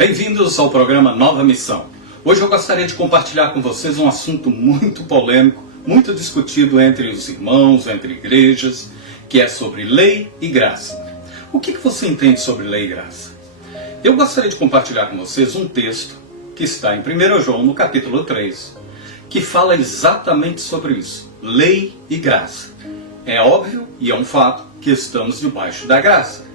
Bem-vindos ao programa Nova Missão. Hoje eu gostaria de compartilhar com vocês um assunto muito polêmico, muito discutido entre os irmãos, entre igrejas, que é sobre lei e graça. O que você entende sobre lei e graça? Eu gostaria de compartilhar com vocês um texto que está em 1 João, no capítulo 3, que fala exatamente sobre isso, lei e graça. É óbvio e é um fato que estamos debaixo da graça.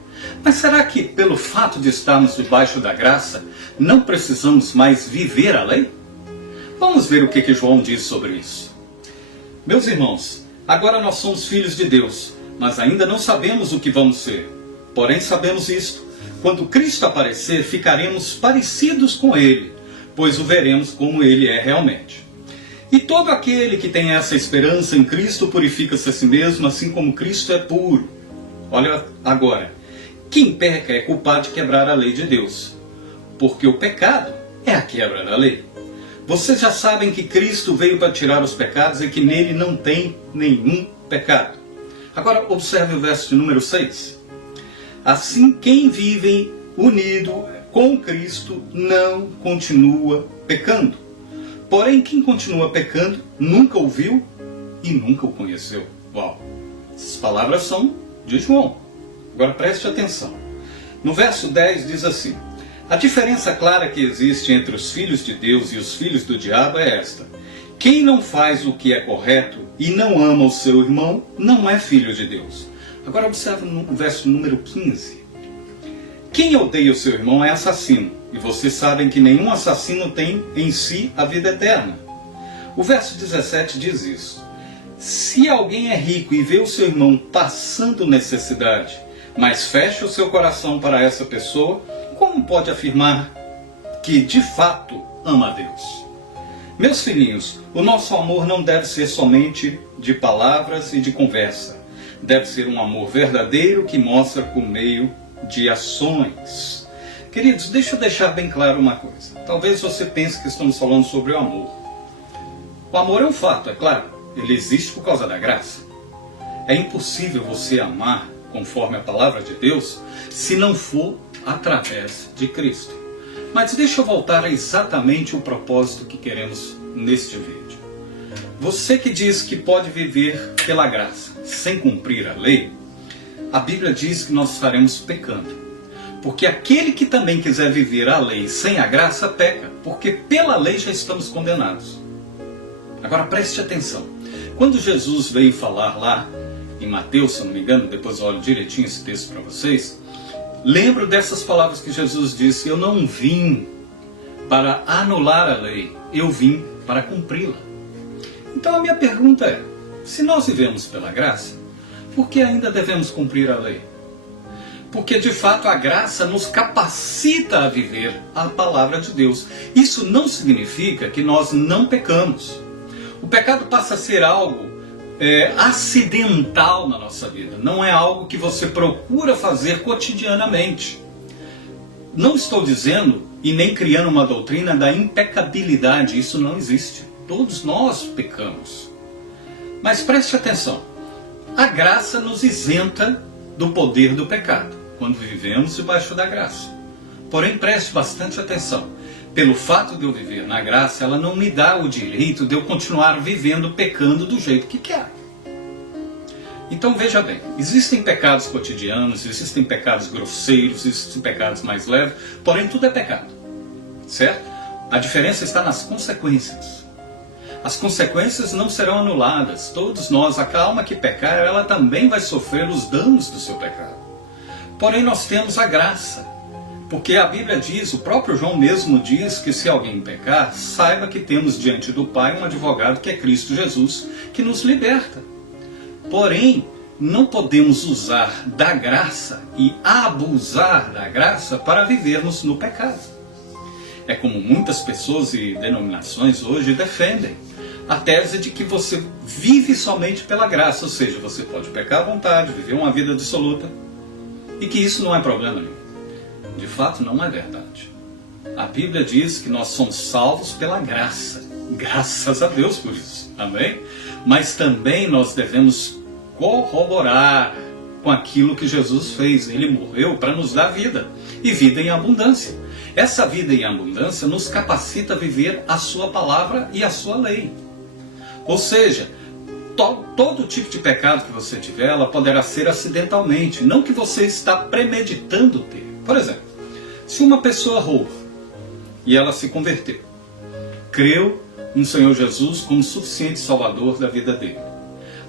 Mas será que, pelo fato de estarmos debaixo da graça, não precisamos mais viver a lei? Vamos ver o que João diz sobre isso. Meus irmãos, agora nós somos filhos de Deus, mas ainda não sabemos o que vamos ser. Porém sabemos isto: quando Cristo aparecer, ficaremos parecidos com Ele, pois o veremos como Ele é realmente. E todo aquele que tem essa esperança em Cristo purifica-se a si mesmo, assim como Cristo é puro. Olha agora. Quem peca é culpado de quebrar a lei de Deus, porque o pecado é a quebra da lei. Vocês já sabem que Cristo veio para tirar os pecados e que nele não tem nenhum pecado. Agora observe o verso de número 6. Assim, quem vive unido com Cristo não continua pecando. Porém, quem continua pecando nunca o viu e nunca o conheceu. Uau! Essas palavras são de João. Agora preste atenção. No verso 10 diz assim: a diferença clara que existe entre os filhos de Deus e os filhos do diabo é esta: quem não faz o que é correto e não ama o seu irmão, não é filho de Deus. Agora observe o verso número 15. Quem odeia o seu irmão é assassino, e vocês sabem que nenhum assassino tem em si a vida eterna. O verso 17 diz isso: se alguém é rico e vê o seu irmão passando necessidade, mas fecha o seu coração para essa pessoa, como pode afirmar que de fato ama a Deus? Meus filhinhos, o nosso amor não deve ser somente de palavras e de conversa. Deve ser um amor verdadeiro que mostra por meio de ações. Queridos, deixa eu deixar bem claro uma coisa. Talvez você pense que estamos falando sobre o amor. O amor é um fato, é claro. Ele existe por causa da graça. É impossível você amar conforme a palavra de Deus, se não for através de Cristo. Mas deixa eu voltar a exatamente o propósito que queremos neste vídeo. Você que diz que pode viver pela graça, sem cumprir a lei, a Bíblia diz que nós estaremos pecando. Porque aquele que também quiser viver a lei sem a graça, peca, porque pela lei já estamos condenados. Agora preste atenção. Quando Jesus veio falar lá em Mateus, se não me engano, depois eu olho direitinho esse texto para vocês, lembro dessas palavras que Jesus disse: eu não vim para anular a lei, eu vim para cumpri-la. Então a minha pergunta é: se nós vivemos pela graça, por que ainda devemos cumprir a lei? Porque de fato a graça nos capacita a viver a palavra de Deus. Isso não significa que nós não pecamos. O pecado passa a ser algo acidental na nossa vida, não é algo que você procura fazer cotidianamente. Não estou dizendo e nem criando uma doutrina da impecabilidade, isso não existe. Todos nós pecamos. Mas preste atenção, a graça nos isenta do poder do pecado, quando vivemos debaixo da graça. Porém, preste bastante atenção. Pelo fato de eu viver na graça, ela não me dá o direito de eu continuar vivendo, pecando do jeito que quero. Então veja bem, existem pecados cotidianos, existem pecados grosseiros, existem pecados mais leves, porém tudo é pecado, certo? A diferença está nas consequências. As consequências não serão anuladas. Todos nós, a alma que pecar, ela também vai sofrer os danos do seu pecado. Porém nós temos a graça. Porque a Bíblia diz, o próprio João mesmo diz que se alguém pecar, saiba que temos diante do Pai um advogado que é Cristo Jesus, que nos liberta. Porém, não podemos usar da graça e abusar da graça para vivermos no pecado. É como muitas pessoas e denominações hoje defendem a tese de que você vive somente pela graça, ou seja, você pode pecar à vontade, viver uma vida dissoluta, e que isso não é problema nenhum. De fato, não é verdade. A Bíblia diz que nós somos salvos pela graça. Graças a Deus por isso. Amém? Mas também nós devemos corroborar com aquilo que Jesus fez. Ele morreu para nos dar vida. e vida em abundância. Essa vida em abundância nos capacita a viver a sua palavra e a sua lei. Ou seja, todo tipo de pecado que você tiver, ela poderá ser acidentalmente, não que você está premeditando ter. Por exemplo, se uma pessoa rouba e ela se converteu, creu no Senhor Jesus como suficiente salvador da vida dele.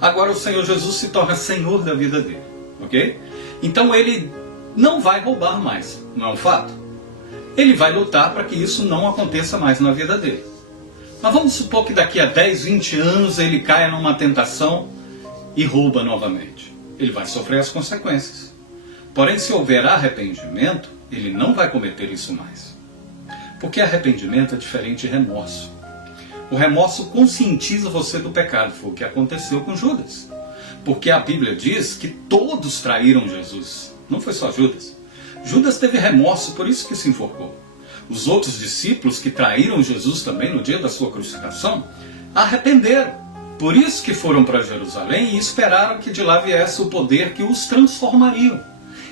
Agora o Senhor Jesus se torna Senhor da vida dele, ok? Então ele não vai roubar mais, não é um fato? Ele vai lutar para que isso não aconteça mais na vida dele. Mas vamos supor que daqui a 10, 20 anos ele caia numa tentação e rouba novamente. Ele vai sofrer as consequências. Porém, se houver arrependimento, ele não vai cometer isso mais. Porque arrependimento é diferente de remorso. O remorso conscientiza você do pecado, foi o que aconteceu com Judas. Porque a Bíblia diz que todos traíram Jesus, não foi só Judas. Judas teve remorso, por isso que se enforcou. Os outros discípulos que traíram Jesus também no dia da sua crucificação, arrependeram. Por isso que foram para Jerusalém e esperaram que de lá viesse o poder que os transformaria.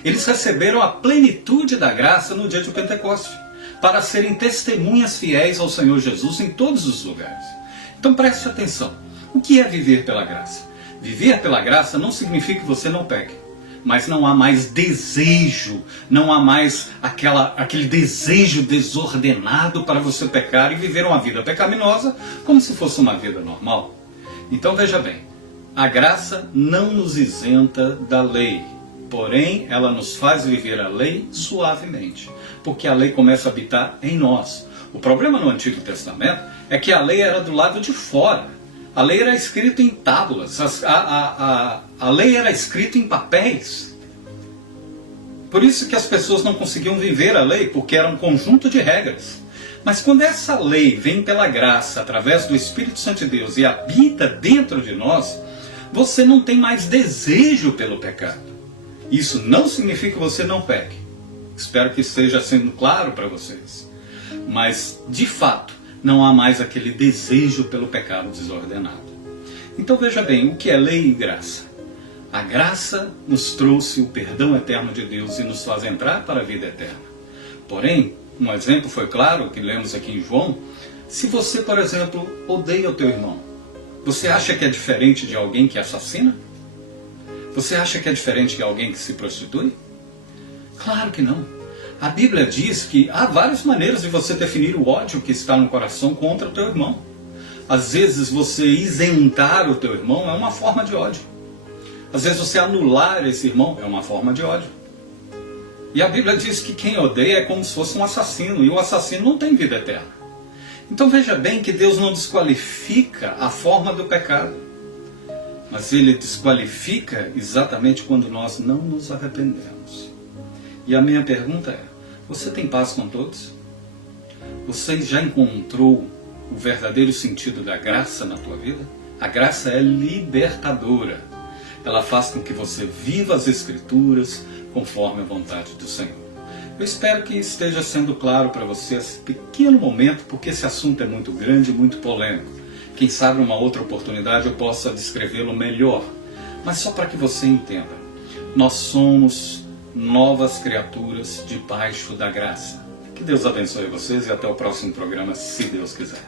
Eles receberam a plenitude da graça no dia de Pentecostes, para serem testemunhas fiéis ao Senhor Jesus em todos os lugares. Então preste atenção. O que é viver pela graça? Viver pela graça não significa que você não peque, mas não há mais desejo, não há mais aquele desejo desordenado para você pecar e viver uma vida pecaminosa como se fosse uma vida normal. Então veja bem, a graça não nos isenta da lei, porém ela nos faz viver a lei suavemente, porque a lei começa a habitar em nós. O problema no Antigo Testamento é que a lei era do lado de fora. A lei era escrita em tábuas, a lei era escrita em papéis. Por isso que as pessoas não conseguiam viver a lei, porque era um conjunto de regras. Mas quando essa lei vem pela graça, através do Espírito Santo de Deus, e habita dentro de nós, você não tem mais desejo pelo pecado. Isso não significa que você não peque. Espero que esteja sendo claro para vocês. Mas, de fato, não há mais aquele desejo pelo pecado desordenado. Então veja bem, o que é lei e graça? A graça nos trouxe o perdão eterno de Deus e nos faz entrar para a vida eterna. Porém, um exemplo foi claro, que lemos aqui em João, se você, por exemplo, odeia o teu irmão, você acha que é diferente de alguém que assassina? Você acha que é diferente de alguém que se prostitui? Claro que não. A Bíblia diz que há várias maneiras de você definir o ódio que está no coração contra o teu irmão. Às vezes você isentar o teu irmão é uma forma de ódio. Às vezes você anular esse irmão é uma forma de ódio. E a Bíblia diz que quem odeia é como se fosse um assassino, e o assassino não tem vida eterna. Então veja bem que Deus não desqualifica a forma do pecado, mas Ele desqualifica exatamente quando nós não nos arrependemos. E a minha pergunta é, você tem paz com todos? Você já encontrou o verdadeiro sentido da graça na tua vida? A graça é libertadora. Ela faz com que você viva as Escrituras conforme a vontade do Senhor. Eu espero que esteja sendo claro para você esse pequeno momento, porque esse assunto é muito grande e muito polêmico. Quem sabe numa outra oportunidade eu possa descrevê-lo melhor. Mas só para que você entenda, nós somos novas criaturas debaixo da graça. Que Deus abençoe vocês e até o próximo programa, se Deus quiser.